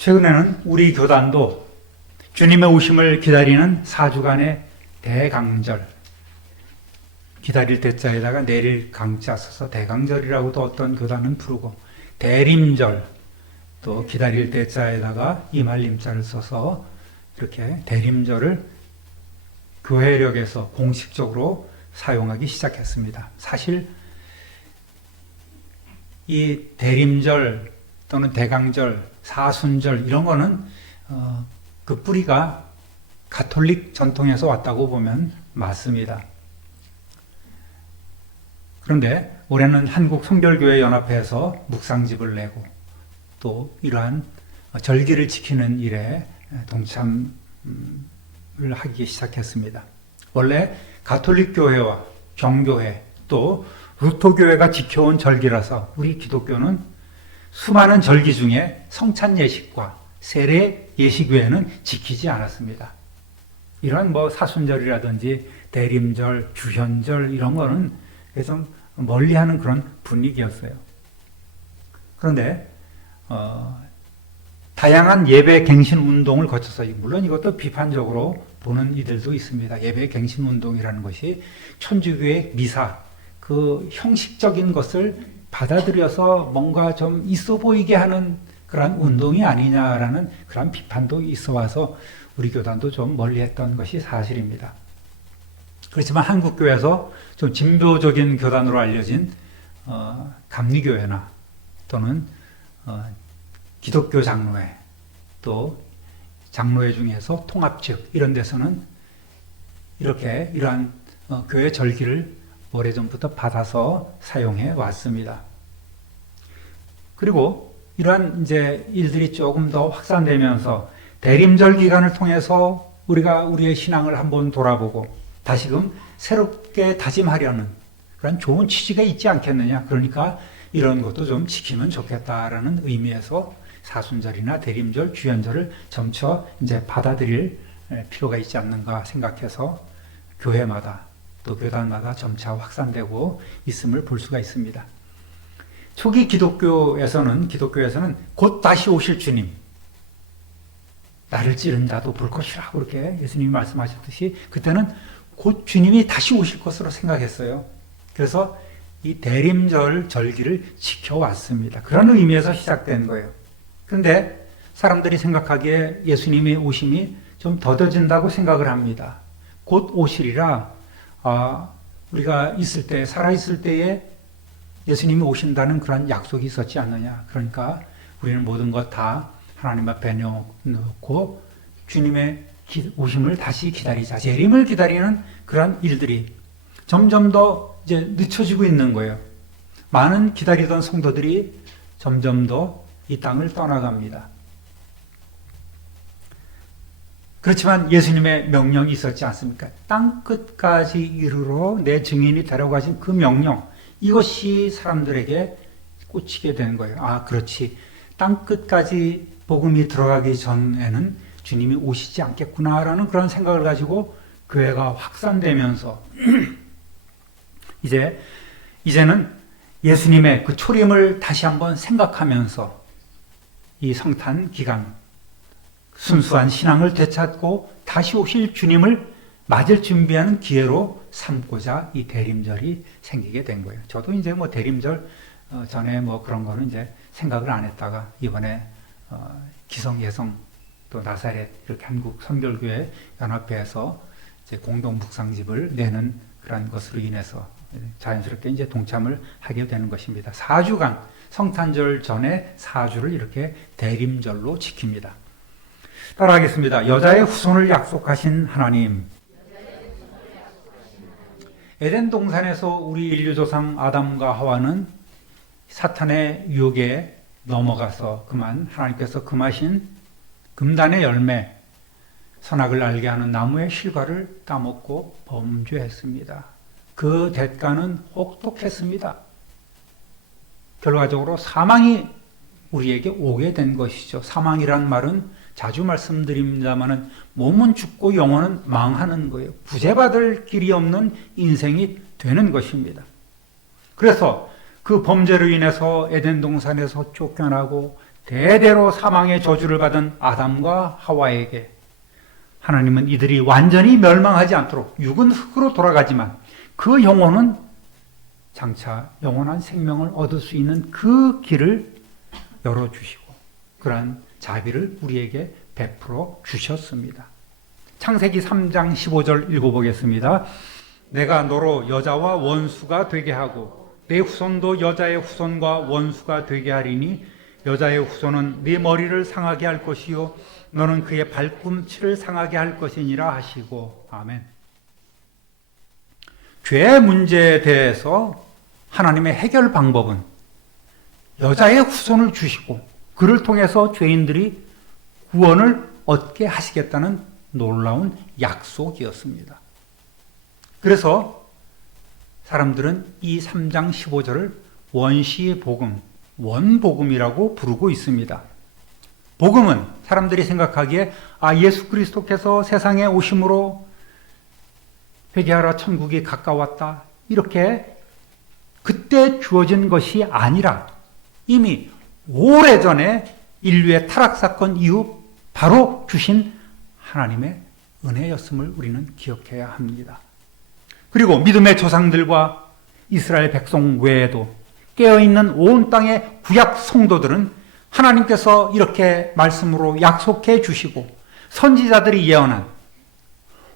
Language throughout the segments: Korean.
최근에는 우리 교단도 주님의 오심을 기다리는 4주간의 대강절, 기다릴 때자에다가 내릴 강자 써서 대강절이라고도 어떤 교단은 부르고, 대림절, 또 기다릴 때자에다가 이말림자를 써서 이렇게 대림절을 교회력에서 공식적으로 사용하기 시작했습니다. 사실 이 대림절 또는 대강절, 사순절 이런 거는 그 뿌리가 가톨릭 전통에서 왔다고 보면 맞습니다. 그런데 올해는 한국 성결교회 연합회에서 묵상집을 내고 또 이러한 절기를 지키는 일에 동참을 하기 시작했습니다. 원래 가톨릭 교회와 정교회 또 루터교회가 지켜온 절기라서 우리 기독교는 수많은 절기 중에 성찬 예식과 세례 예식 외에는 지키지 않았습니다. 이런 사순절이라든지 대림절, 주현절 이런 거는 좀 멀리하는 그런 분위기였어요. 그런데 다양한 예배 갱신 운동을 거쳐서, 물론 이것도 비판적으로 보는 이들도 있습니다. 예배 갱신 운동이라는 것이 천주교의 미사, 그 형식적인 것을 받아들여서 뭔가 좀 있어 보이게 하는 그런 운동이 아니냐라는 그런 비판도 있어 와서 우리 교단도 좀 멀리했던 것이 사실입니다. 그렇지만 한국교회에서 좀 진보적인 교단으로 알려진 감리교회나 또는 기독교 장로회, 또 장로회 중에서 통합측 이런 데서는 이렇게 이러한 교회 절기를 오래전부터 받아서 사용해 왔습니다. 그리고 이러한 이제 일들이 조금 더 확산되면서 대림절 기간을 통해서 우리가 우리의 신앙을 한번 돌아보고 다시금 새롭게 다짐하려는 그런 좋은 취지가 있지 않겠느냐. 그러니까 이런 것도 좀 지키면 좋겠다라는 의미에서 사순절이나 대림절, 주현절을 점차 이제 받아들일 필요가 있지 않는가 생각해서 교회마다 또 교단마다 점차 확산되고 있음을 볼 수가 있습니다. 초기 기독교에서는 곧 다시 오실 주님, 나를 찌른 자도 볼 것이라 그렇게 예수님이 말씀하셨듯이 그때는 곧 주님이 다시 오실 것으로 생각했어요. 그래서 이 대림절 절기를 지켜왔습니다. 그런 의미에서 시작된 거예요. 그런데 사람들이 생각하기에 예수님의 오심이 좀 더뎌진다고 생각을 합니다. 곧 오시리라, 우리가 있을 때, 살아있을 때에 예수님이 오신다는 그런 약속이 있었지 않느냐. 그러니까 우리는 모든 것 다 하나님 앞에 놓고 주님의 오심을 다시 기다리자. 재림을 기다리는 그런 일들이 점점 더 이제 늦춰지고 있는 거예요. 많은 기다리던 성도들이 점점 더 이 땅을 떠나갑니다. 그렇지만 예수님의 명령이 있었지 않습니까? 땅 끝까지 이르러 내 증인이 데려가신 그 명령, 이것이 사람들에게 꽂히게 되는 거예요. 그렇지. 땅 끝까지 복음이 들어가기 전에는 주님이 오시지 않겠구나라는 그런 생각을 가지고 교회가 확산되면서 이제는 예수님의 그 초림을 다시 한번 생각하면서 이 성탄 기간 순수한 신앙을 되찾고 다시 오실 주님을 맞을 준비하는 기회로 삼고자 이 대림절이 생기게 된 거예요. 저도 이제 대림절 전에 그런 거는 이제 생각을 안 했다가 이번에 기성, 예성, 또 나사렛 이렇게 한국 성결교회 연합회에서 이제 공동 묵상집을 내는 그런 것으로 인해서 자연스럽게 이제 동참을 하게 되는 것입니다. 4주간 성탄절 전에 4주를 이렇게 대림절로 지킵니다. 따라하겠습니다. 여자의 후손을 약속하신 하나님. 에덴 동산에서 우리 인류 조상 아담과 하와는 사탄의 유혹에 넘어가서 그만 하나님께서 금하신 금단의 열매, 선악을 알게 하는 나무의 실과를 따먹고 범죄했습니다. 그 대가는 혹독했습니다. 결과적으로 사망이 우리에게 오게 된 것이죠. 사망이란 말은 자주 말씀드립니다마는 몸은 죽고 영혼은 망하는 거예요. 구제받을 길이 없는 인생이 되는 것입니다. 그래서 그 범죄로 인해서 에덴 동산에서 쫓겨나고 대대로 사망의 저주를 받은 아담과 하와에게 하나님은 이들이 완전히 멸망하지 않도록 육은 흙으로 돌아가지만 그 영혼은 장차 영원한 생명을 얻을 수 있는 그 길을 열어주시고 그러한 자비를 우리에게 베풀어 주셨습니다. 창세기 3장 15절 읽어보겠습니다. 내가 너로 여자와 원수가 되게 하고 내 후손도 여자의 후손과 원수가 되게 하리니 여자의 후손은 네 머리를 상하게 할 것이요 너는 그의 발꿈치를 상하게 할 것이니라 하시고. 아멘. 죄의 문제에 대해서 하나님의 해결 방법은 여자의 후손을 주시고 그를 통해서 죄인들이 구원을 얻게 하시겠다는 놀라운 약속이었습니다. 그래서 사람들은 이 3장 15절을 원시복음, 원복음이라고 부르고 있습니다. 복음은 사람들이 생각하기에 예수 그리스도께서 세상에 오심으로 회개하라 천국이 가까웠다 이렇게 그때 주어진 것이 아니라 이미 오래전에 인류의 타락사건 이후 바로 주신 하나님의 은혜였음을 우리는 기억해야 합니다. 그리고 믿음의 조상들과 이스라엘 백성 외에도 깨어있는 온 땅의 구약 성도들은 하나님께서 이렇게 말씀으로 약속해 주시고 선지자들이 예언한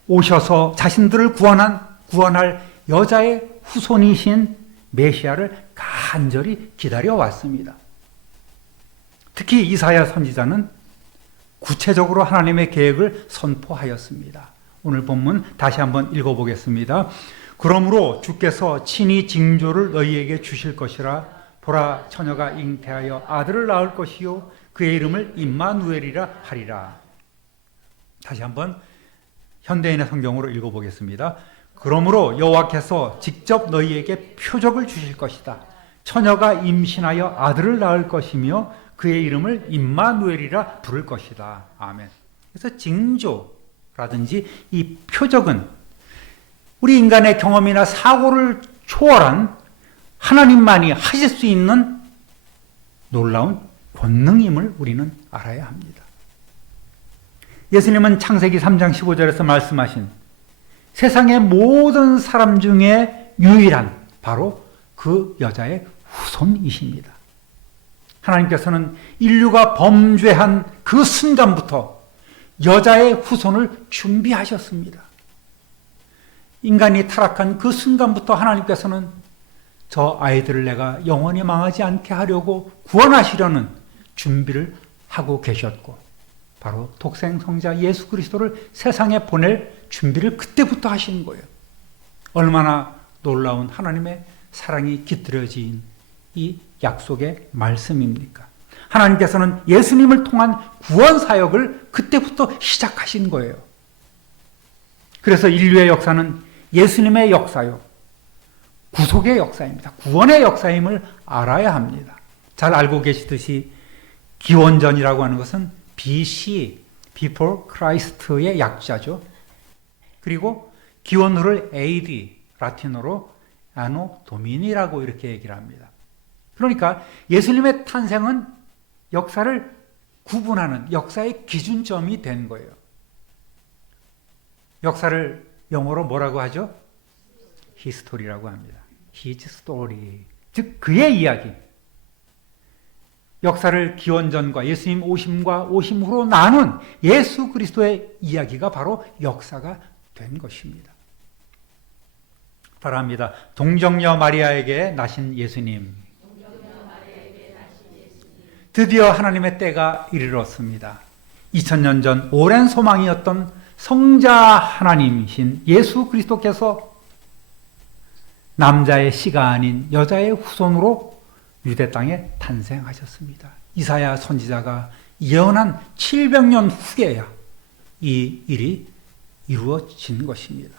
오셔서 자신들을 구원할 여자의 후손이신 메시아를 간절히 기다려왔습니다. 특히 이사야 선지자는 구체적으로 하나님의 계획을 선포하였습니다. 오늘 본문 다시 한번 읽어보겠습니다. 그러므로 주께서 친히 징조를 너희에게 주실 것이라. 보라, 처녀가 잉태하여 아들을 낳을 것이요 그의 이름을 임마누엘이라 하리라. 다시 한번 현대인의 성경으로 읽어보겠습니다. 그러므로 여호와께서 직접 너희에게 표적을 주실 것이다. 처녀가 임신하여 아들을 낳을 것이며 그의 이름을 임마누엘이라 부를 것이다. 아멘. 그래서 징조라든지 이 표적은 우리 인간의 경험이나 사고를 초월한 하나님만이 하실 수 있는 놀라운 권능임을 우리는 알아야 합니다. 예수님은 창세기 3장 15절에서 말씀하신 세상의 모든 사람 중에 유일한 바로 그 여자의 후손이십니다. 하나님께서는 인류가 범죄한 그 순간부터 여자의 후손을 준비하셨습니다. 인간이 타락한 그 순간부터 하나님께서는 저 아이들을 내가 영원히 망하지 않게 하려고 구원하시려는 준비를 하고 계셨고 바로 독생성자 예수 그리스도를 세상에 보낼 준비를 그때부터 하신 거예요. 얼마나 놀라운 하나님의 사랑이 깃들여진 이 약속의 말씀입니까? 하나님께서는 예수님을 통한 구원 사역을 그때부터 시작하신 거예요. 그래서 인류의 역사는 예수님의 역사요, 구속의 역사입니다. 구원의 역사임을 알아야 합니다. 잘 알고 계시듯이 기원전이라고 하는 것은 BC, Before Christ의 약자죠. 그리고 기원후를 AD, 라틴어로 Anno Domini라고 이렇게 얘기를 합니다. 그러니까 예수님의 탄생은 역사를 구분하는 역사의 기준점이 된 거예요. 역사를 영어로 뭐라고 하죠? 히스토리라고 합니다. His story. 즉 그의 이야기. 역사를 기원전과 예수님 오심과 오심 후로 나눈 예수 그리스도의 이야기가 바로 역사가 된 것입니다. 바랍니다. 동정녀 마리아에게 나신 예수님. 드디어 하나님의 때가 이르렀습니다. 2000년 전 오랜 소망이었던 성자 하나님이신 예수 그리스도께서 남자의 씨가 아닌 여자의 후손으로 유대 땅에 탄생하셨습니다. 이사야 선지자가 예언한 700년 후에야 이 일이 이루어진 것입니다.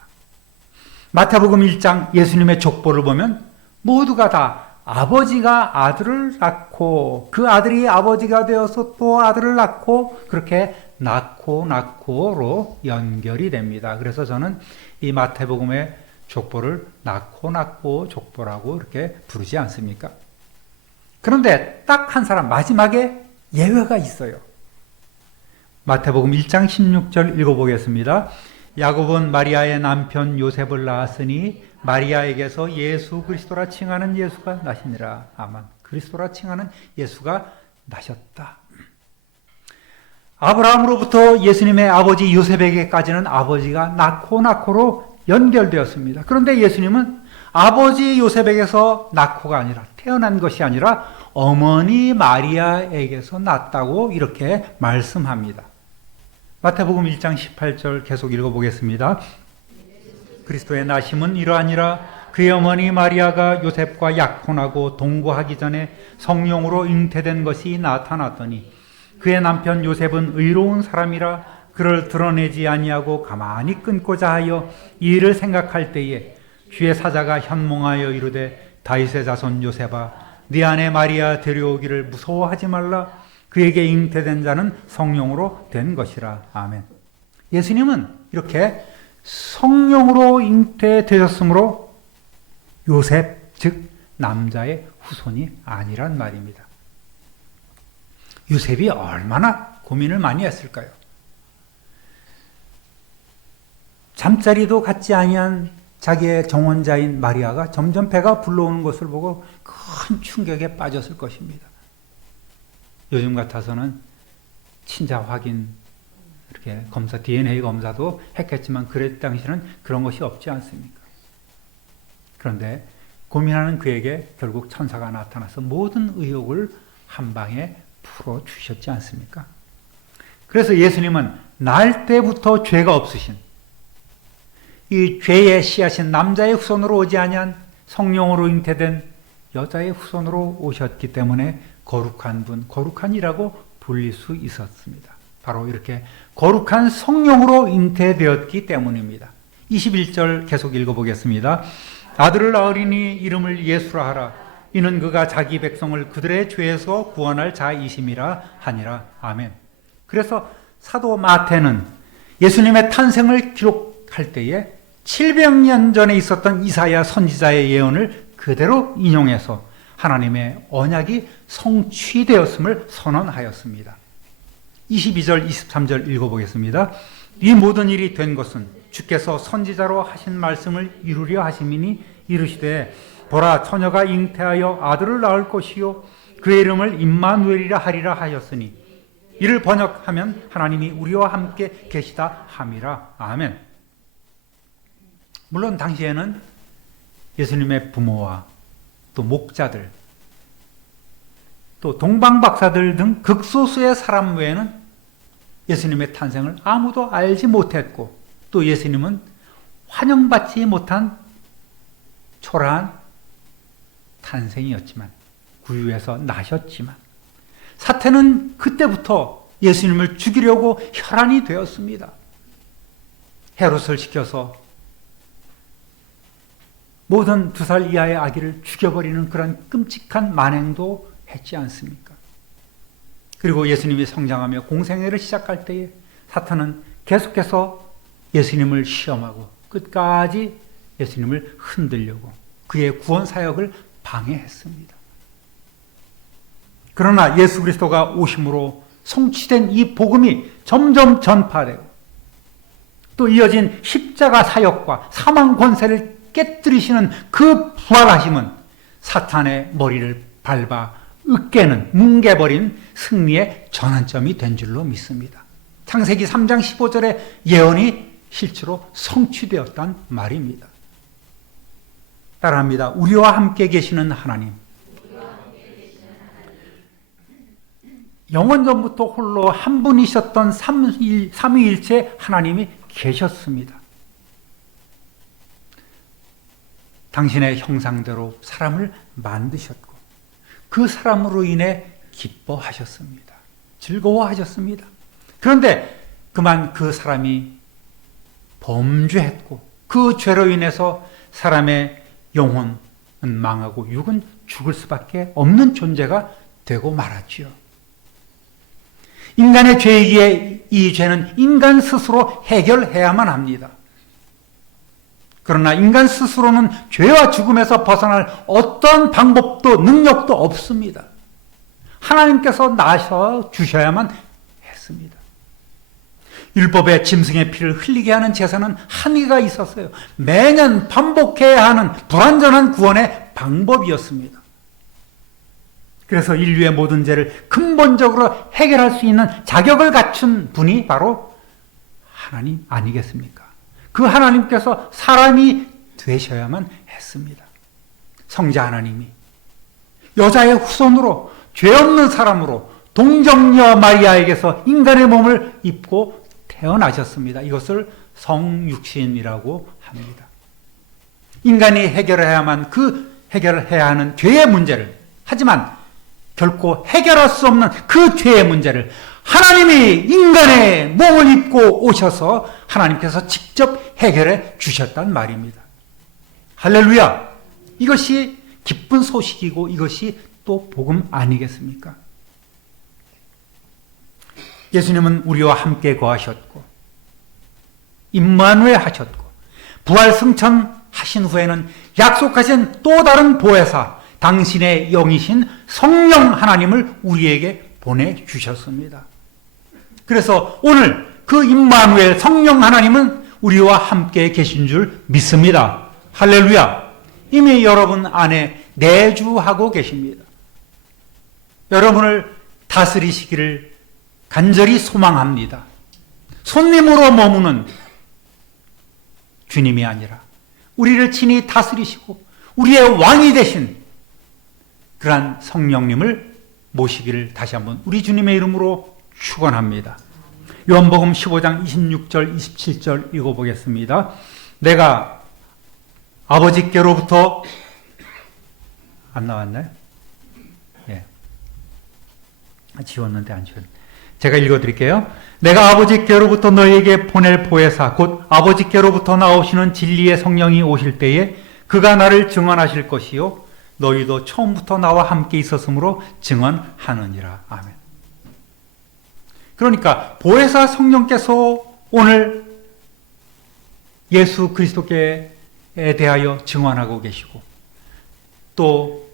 마태복음 1장 예수님의 족보를 보면 모두가 다 아버지가 아들을 낳고 그 아들이 아버지가 되어서 또 아들을 낳고 그렇게 낳고로 연결이 됩니다. 그래서 저는 이 마태복음의 족보를 낳고 족보라고 이렇게 부르지 않습니까? 그런데 딱 한 사람 마지막에 예외가 있어요. 마태복음 1장 16절 읽어보겠습니다. 야곱은 마리아의 남편 요셉을 낳았으니 마리아에게서 예수 그리스도라 칭하는 예수가 나시니라. 아멘. 그리스도라 칭하는 예수가 나셨다. 아브라함으로부터 예수님의 아버지 요셉에게까지는 아버지가 낳고로 연결되었습니다. 그런데 예수님은 아버지 요셉에게서 낳고가 아니라, 태어난 것이 아니라 어머니 마리아에게서 낳았다고 이렇게 말씀합니다. 마태복음 1장 18절 계속 읽어보겠습니다. 그리스도의 나심은 이러하니라. 그의 어머니 마리아가 요셉과 약혼하고 동거하기 전에 성령으로 잉태된 것이 나타났더니 그의 남편 요셉은 의로운 사람이라 그를 드러내지 아니하고 가만히 끊고자 하여 이 일을 생각할 때에 주의 사자가 현몽하여 이르되 다윗의 자손 요셉아 네 아내 마리아 데려오기를 무서워하지 말라. 그에게 잉태된 자는 성령으로 된 것이라. 아멘. 예수님은 이렇게 성령으로 잉태되셨으므로 요셉, 즉 남자의 후손이 아니란 말입니다. 요셉이 얼마나 고민을 많이 했을까요? 잠자리도 갖지 아니한 자기의 정혼자인 마리아가 점점 배가 불러오는 것을 보고 큰 충격에 빠졌을 것입니다. 요즘 같아서는 친자 확인, 이렇게 검사, DNA 검사도 했겠지만 그랬 당시는 그런 것이 없지 않습니까? 그런데 고민하는 그에게 결국 천사가 나타나서 모든 의혹을 한 방에 풀어주셨지 않습니까? 그래서 예수님은 날 때부터 죄가 없으신 이 죄의 씨앗인 남자의 후손으로 오지 아니한 성령으로 잉태된 여자의 후손으로 오셨기 때문에 거룩한 분, 거룩한이라고 불릴 수 있었습니다. 바로 이렇게 거룩한 성령으로 잉태되었기 때문입니다. 21절 계속 읽어보겠습니다. 아들을 낳으리니 이름을 예수라 하라. 이는 그가 자기 백성을 그들의 죄에서 구원할 자이심이라 하니라. 아멘. 그래서 사도 마태는 예수님의 탄생을 기록할 때에 700년 전에 있었던 이사야 선지자의 예언을 그대로 인용해서 하나님의 언약이 성취되었음을 선언하였습니다. 22절, 23절 읽어보겠습니다. 이 모든 일이 된 것은 주께서 선지자로 하신 말씀을 이루려 하심이니 이르시되 보라 처녀가 잉태하여 아들을 낳을 것이요 그의 이름을 임마누엘이라 하리라 하였으니 이를 번역하면 하나님이 우리와 함께 계시다 함이라. 아멘. 물론 당시에는 예수님의 부모와 또 목자들 또 동방박사들 등 극소수의 사람 외에는 예수님의 탄생을 아무도 알지 못했고 또 예수님은 환영받지 못한 초라한 탄생이었지만 구유에서 나셨지만 사태는 그때부터 예수님을 죽이려고 혈안이 되었습니다. 헤롯을 시켜서 모든 2살 이하의 아기를 죽여버리는 그런 끔찍한 만행도 했지 않습니까? 그리고 예수님이 성장하며 공생애를 시작할 때에 사탄은 계속해서 예수님을 시험하고 끝까지 예수님을 흔들려고 그의 구원 사역을 방해했습니다. 그러나 예수 그리스도가 오심으로 성취된 이 복음이 점점 전파되고 또 이어진 십자가 사역과 사망 권세를 깨뜨리시는 그 부활하심은 사탄의 머리를 밟아 으깨는 뭉개버린 승리의 전환점이 된 줄로 믿습니다. 창세기 3장 15절의 예언이 실제로 성취되었단 말입니다. 따라합니다. 우리와 함께 계시는 하나님. 영원전부터 홀로 한 분이셨던 삼위일체 하나님이 계셨습니다. 당신의 형상대로 사람을 만드셨고 그 사람으로 인해 기뻐하셨습니다. 즐거워하셨습니다. 그런데 그만 그 사람이 범죄했고 그 죄로 인해서 사람의 영혼은 망하고 육은 죽을 수밖에 없는 존재가 되고 말았지요. 인간의 죄이기에 이 죄는 인간 스스로 해결해야만 합니다. 그러나 인간 스스로는 죄와 죽음에서 벗어날 어떤 방법도 능력도 없습니다. 하나님께서 나셔 주셔야만 했습니다. 율법의 짐승의 피를 흘리게 하는 제사는 한계가 있었어요. 매년 반복해야 하는 불완전한 구원의 방법이었습니다. 그래서 인류의 모든 죄를 근본적으로 해결할 수 있는 자격을 갖춘 분이 바로 하나님 아니겠습니까? 그 하나님께서 사람이 되셔야만 했습니다. 성자 하나님이 여자의 후손으로 죄 없는 사람으로 동정녀 마리아에게서 인간의 몸을 입고 태어나셨습니다. 이것을 성육신이라고 합니다. 인간이 해결해야만 해결해야 하는 죄의 문제를, 하지만 결코 해결할 수 없는 그 죄의 문제를 하나님이 인간의 몸을 입고 오셔서 하나님께서 직접 해결해 주셨단 말입니다. 할렐루야! 이것이 기쁜 소식이고 이것이 또 복음 아니겠습니까? 예수님은 우리와 함께 거하셨고 임마누엘 하셨고 부활 승천하신 후에는 약속하신 또 다른 보혜사, 당신의 영이신 성령 하나님을 우리에게 보내주셨습니다. 그래서 오늘 그 임마누엘 성령 하나님은 우리와 함께 계신 줄 믿습니다. 할렐루야! 이미 여러분 안에 내주하고 계십니다. 여러분을 다스리시기를 간절히 소망합니다. 손님으로 머무는 주님이 아니라 우리를 친히 다스리시고 우리의 왕이 되신 그러한 성령님을 모시기를 다시 한번 우리 주님의 이름으로 축원합니다. 요한복음 15장 26절 27절 읽어보겠습니다. 내가 아버지께로부터 안 나왔나요? 예. 지웠는데 안 지웠네. 제가 읽어드릴게요. 내가 아버지께로부터 너희에게 보낼 보혜사 곧 아버지께로부터 나오시는 진리의 성령이 오실 때에 그가 나를 증언하실 것이요 너희도 처음부터 나와 함께 있었으므로 증언하느니라. 아멘. 그러니까 보혜사 성령께서 오늘 예수 그리스도께 대하여 증언하고 계시고 또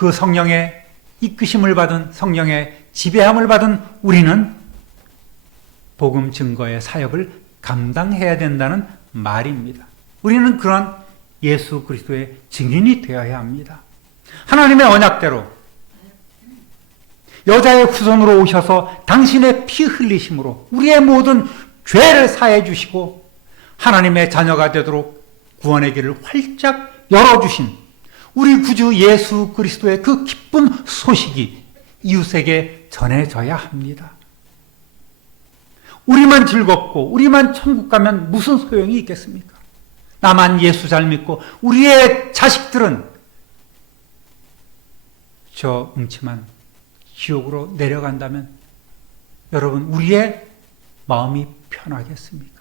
그 성령의 이끄심을 받은 성령의 지배함을 받은 우리는 복음 증거의 사역을 감당해야 된다는 말입니다. 우리는 그런 예수 그리스도의 증인이 되어야 합니다. 하나님의 언약대로 여자의 후손으로 오셔서 당신의 피 흘리심으로 우리의 모든 죄를 사해 주시고 하나님의 자녀가 되도록 구원의 길을 활짝 열어주신 우리 구주 예수 그리스도의 그 기쁜 소식이 이웃에게 전해져야 합니다. 우리만 즐겁고 우리만 천국 가면 무슨 소용이 있겠습니까? 나만 예수 잘 믿고 우리의 자식들은 저 음침한 지옥으로 내려간다면 여러분 우리의 마음이 편하겠습니까?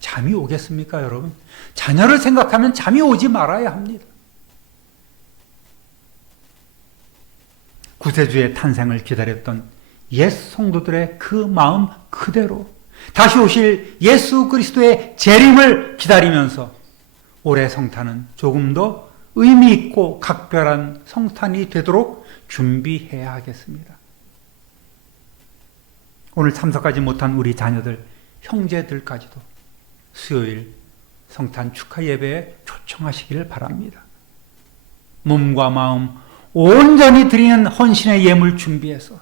잠이 오겠습니까 여러분? 자녀를 생각하면 잠이 오지 말아야 합니다. 구세주의 탄생을 기다렸던 옛 성도들의 그 마음 그대로 다시 오실 예수 그리스도의 재림을 기다리면서 올해 성탄은 조금 더 의미 있고 각별한 성탄이 되도록 준비해야 하겠습니다. 오늘 참석하지 못한 우리 자녀들, 형제들까지도 수요일 성탄 축하 예배에 초청하시기를 바랍니다. 몸과 마음 온전히 드리는 헌신의 예물 준비해서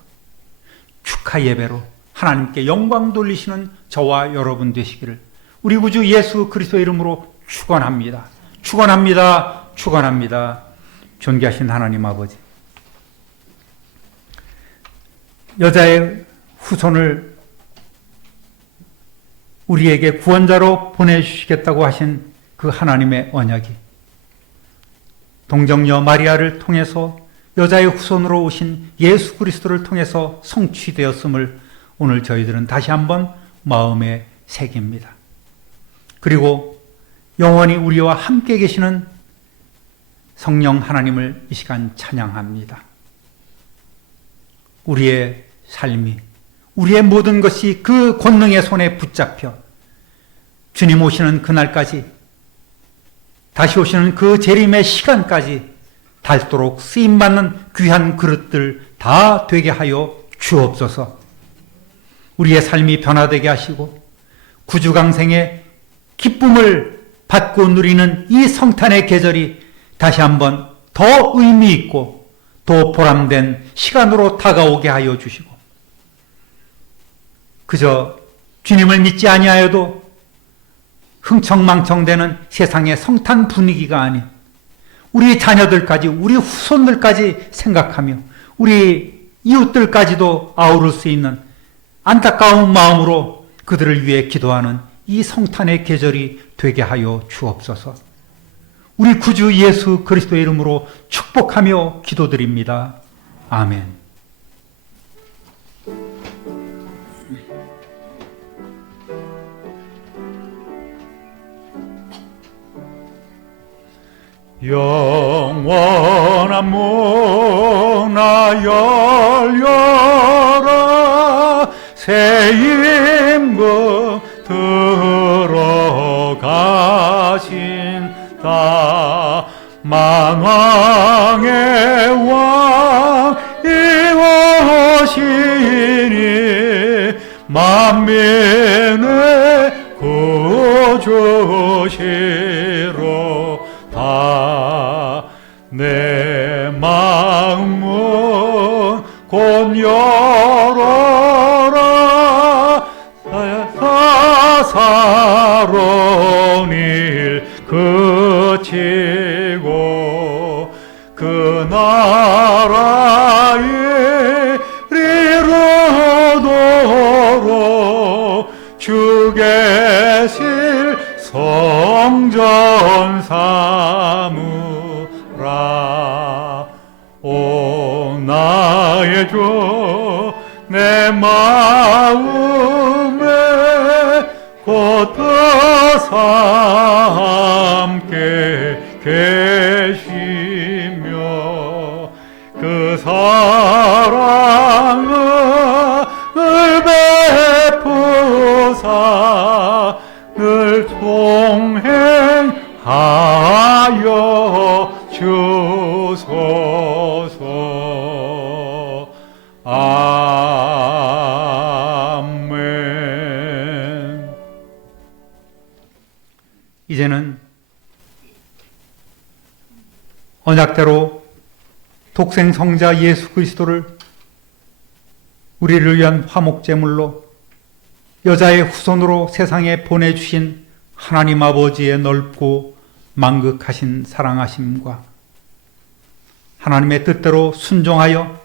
축하 예배로 하나님께 영광 돌리시는 저와 여러분 되시기를 우리 구주 예수 그리스도의 이름으로 축원합니다. 축원합니다. 축원합니다. 존귀하신 하나님 아버지, 여자의 후손을 우리에게 구원자로 보내주시겠다고 하신 그 하나님의 언약이 동정녀 마리아를 통해서 여자의 후손으로 오신 예수 그리스도를 통해서 성취되었음을 오늘 저희들은 다시 한번 마음에 새깁니다. 그리고 영원히 우리와 함께 계시는 성령 하나님을 이 시간 찬양합니다. 우리의 삶이, 우리의 모든 것이 그 권능의 손에 붙잡혀 주님 오시는 그날까지, 다시 오시는 그 재림의 시간까지 닳도록 쓰임받는 귀한 그릇들 다 되게 하여 주옵소서. 우리의 삶이 변화되게 하시고 구주강생의 기쁨을 받고 누리는 이 성탄의 계절이 다시 한번 더 의미 있고 더 보람된 시간으로 다가오게 하여 주시고, 그저 주님을 믿지 아니하여도 흥청망청되는 세상의 성탄 분위기가 아닌 우리 자녀들까지, 우리 후손들까지 생각하며 우리 이웃들까지도 아우를 수 있는 안타까운 마음으로 그들을 위해 기도하는 이 성탄의 계절이 되게 하여 주옵소서. 우리 구주 예수 그리스도의 이름으로 축복하며 기도드립니다. 아멘. 영원한 문아 열려라, 새 임금 들어가신다. 만왕의 왕이 오시니 만민의 구주시로다. 내 마음은 곧 열어라, 사사로운 일 그치고 그 나라에 이르도록 주 계실 성전 삼으라. 오 나의 주, 내 마음에 곧다 함께 계시며 그 사랑을 베푸사 늘 동행하여 주소서. 아멘. 이제는 언약대로 독생 성자 예수 그리스도를 우리를 위한 화목제물로 여자의 후손으로 세상에 보내주신 하나님 아버지의 넓고 만극하신 사랑하심과 하나님의 뜻대로 순종하여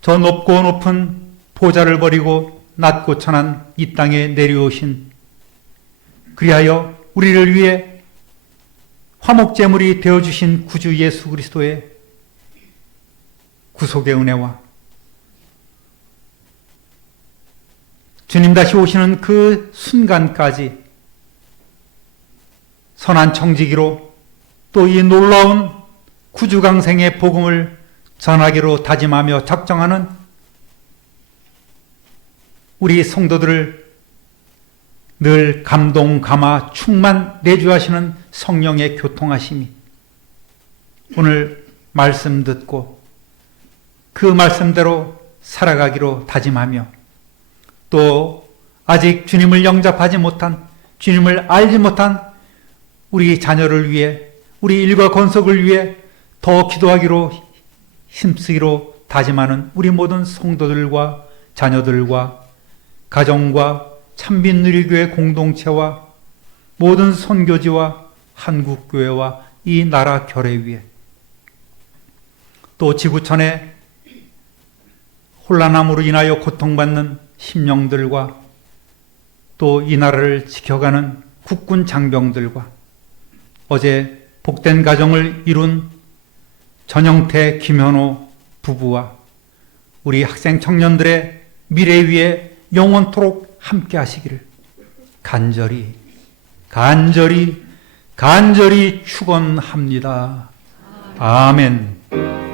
저 높고 높은 보좌를 버리고 낮고 천한 이 땅에 내려오신, 그리하여 우리를 위해 화목제물이 되어주신 구주 예수 그리스도의 구속의 은혜와 주님 다시 오시는 그 순간까지 선한 청지기로 또 이 놀라운 구주강생의 복음을 전하기로 다짐하며 작정하는 우리 성도들을 늘 감동, 감화, 충만 내주하시는 성령의 교통하심이 오늘 말씀 듣고 그 말씀대로 살아가기로 다짐하며, 또 아직 주님을 영접하지 못한, 주님을 알지 못한 우리 자녀를 위해, 우리 일과 건석을 위해 더 기도하기로 힘쓰기로 다짐하는 우리 모든 성도들과 자녀들과 가정과 참빛 누리교회 공동체와 모든 선교지와 한국교회와 이 나라 결의 위에, 또 지구촌에 혼란함으로 인하여 고통받는 심령들과 또 이 나라를 지켜가는 국군 장병들과 어제 복된 가정을 이룬 전영태, 김현호 부부와 우리 학생 청년들의 미래 위에 영원토록 함께 하시기를 간절히 축원합니다. 아멘.